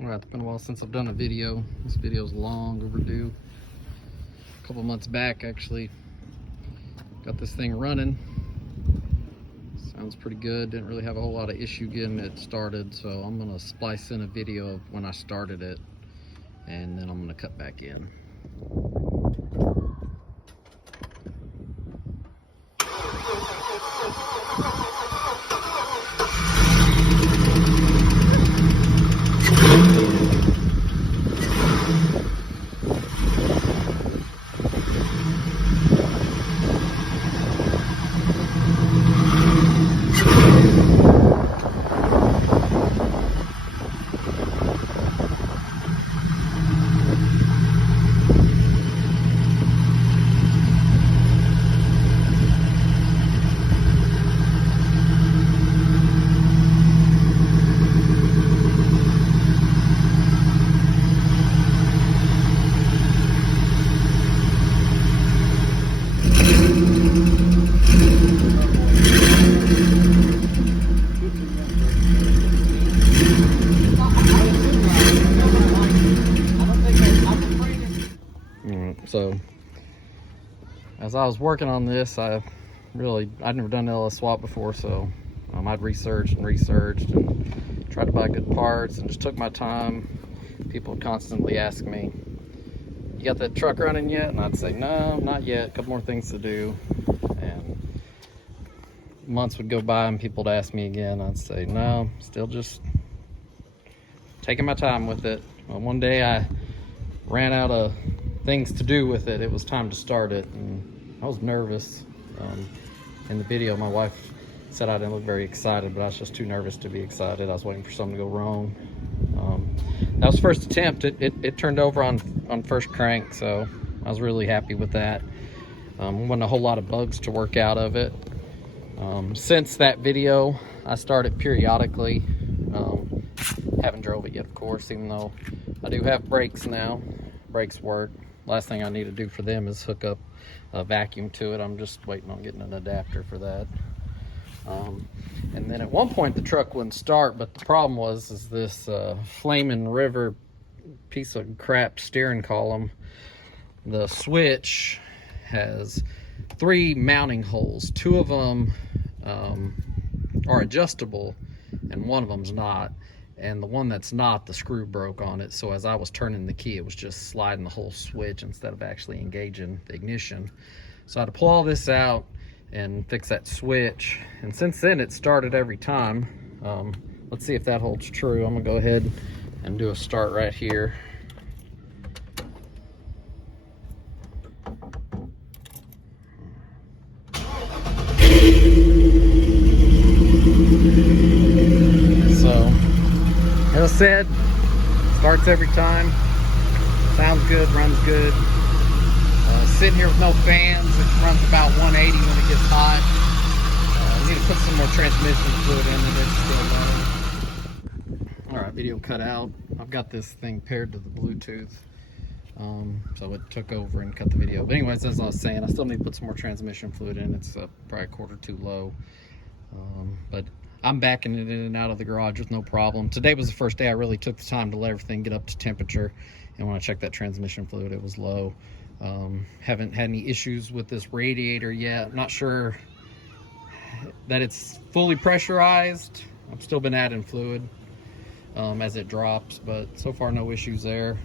Alright, it's been a while since I've done a video. This video's long overdue. A couple months back, actually. Got this thing running. Sounds pretty good. Didn't really have a whole lot of issue getting it started, so I'm gonna splice in a video of when I started it, and then I'm gonna cut back in. So as I was working on this, I'd never done LS swap before, so I'd researched and tried to buy good parts and just took my time. People would constantly ask me, "You got that truck running yet?" And I'd say, "No, not yet, a couple more things to do." And months would go by and people would ask me again. I'd say, "No, still just taking my time with it." Well, one day I ran out of things to do with it. It was time to start it, and I was nervous. In the video, my wife said I didn't look very excited, but I was just too nervous to be excited. I was waiting for something to go wrong. That was first attempt. It turned over on first crank, so I was really happy with that. Wasn't a whole lot of bugs to work out of it. Since that video, I started periodically. Haven't drove it yet, of course, even though I do have brakes now. Brakes work. Last thing I need to do for them is hook up a vacuum to it. I'm just waiting on getting an adapter for that. And then at one point the truck wouldn't start, but the problem is this Flamin' River piece of crap steering column. The switch has 3 mounting holes. 2 of them are adjustable and one of them's not. And the one that's not, the screw broke on it. So as I was turning the key, it was just sliding the whole switch instead of actually engaging the ignition. So I had to pull all this out and fix that switch. And since then, it started every time. Let's see if that holds true. I'm gonna go ahead and do a start right here. So, as I said, starts every time, sounds good, runs good. Sitting here with no fans, it runs about 180 when it gets hot. I need to put some more transmission fluid in it, it's still low. All right, video cut out. I've got this thing paired to the Bluetooth, so it took over and cut the video. But anyways, as I was saying, I still need to put some more transmission fluid in. It's probably a quarter too low, but I'm backing it in and out of the garage with no problem. Today was the first day I really took the time to let everything get up to temperature, and when I checked that transmission fluid, it was low. Haven't had any issues with this radiator yet. I'm not sure that it's fully pressurized. I've still been adding fluid as it drops, but so far no issues there.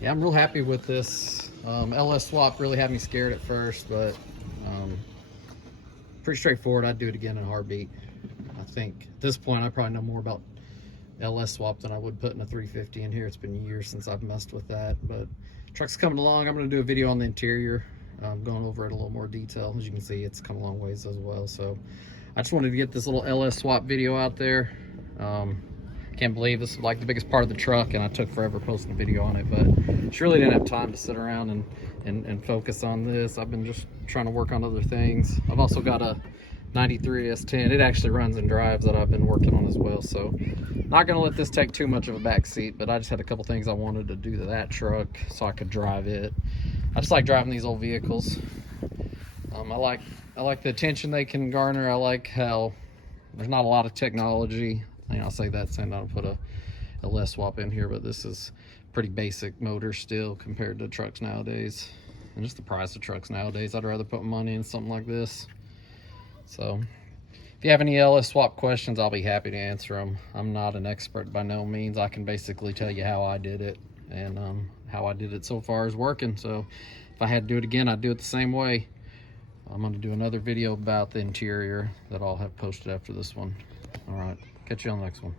Yeah, I'm real happy with this. LS swap really had me scared at first, but pretty straightforward. I'd do it again in a heartbeat. I think at this point I probably know more about LS swap than I would putting a 350 in here. It's been years since I've messed with that, but truck's coming along. I'm going to do a video on the interior, going over it in a little more detail. As you can see, it's come a long ways as well. So I just wanted to get this little LS swap video out there. Can't believe this is like the biggest part of the truck, and I took forever posting a video on it, but just really didn't have time to sit around and focus on this. I've been just trying to work on other things. I've also got a 93 S10. It actually runs and drives that I've been working on as well, so not gonna let this take too much of a back seat, but I just had a couple things I wanted to do to that truck so I could drive it. I just like driving these old vehicles. I like the attention they can garner. I like how there's not a lot of technology. I mean, I'll say that, saying I'll put a LS swap in here, but this is pretty basic motor still compared to trucks nowadays. And just the price of trucks nowadays, I'd rather put money in something like this. So if you have any LS swap questions, I'll be happy to answer them. I'm not an expert by no means. I can basically tell you how I did it, and how I did it so far is working. So if I had to do it again, I'd do it the same way. I'm going to do another video about the interior that I'll have posted after this one. All right, catch you on the next one.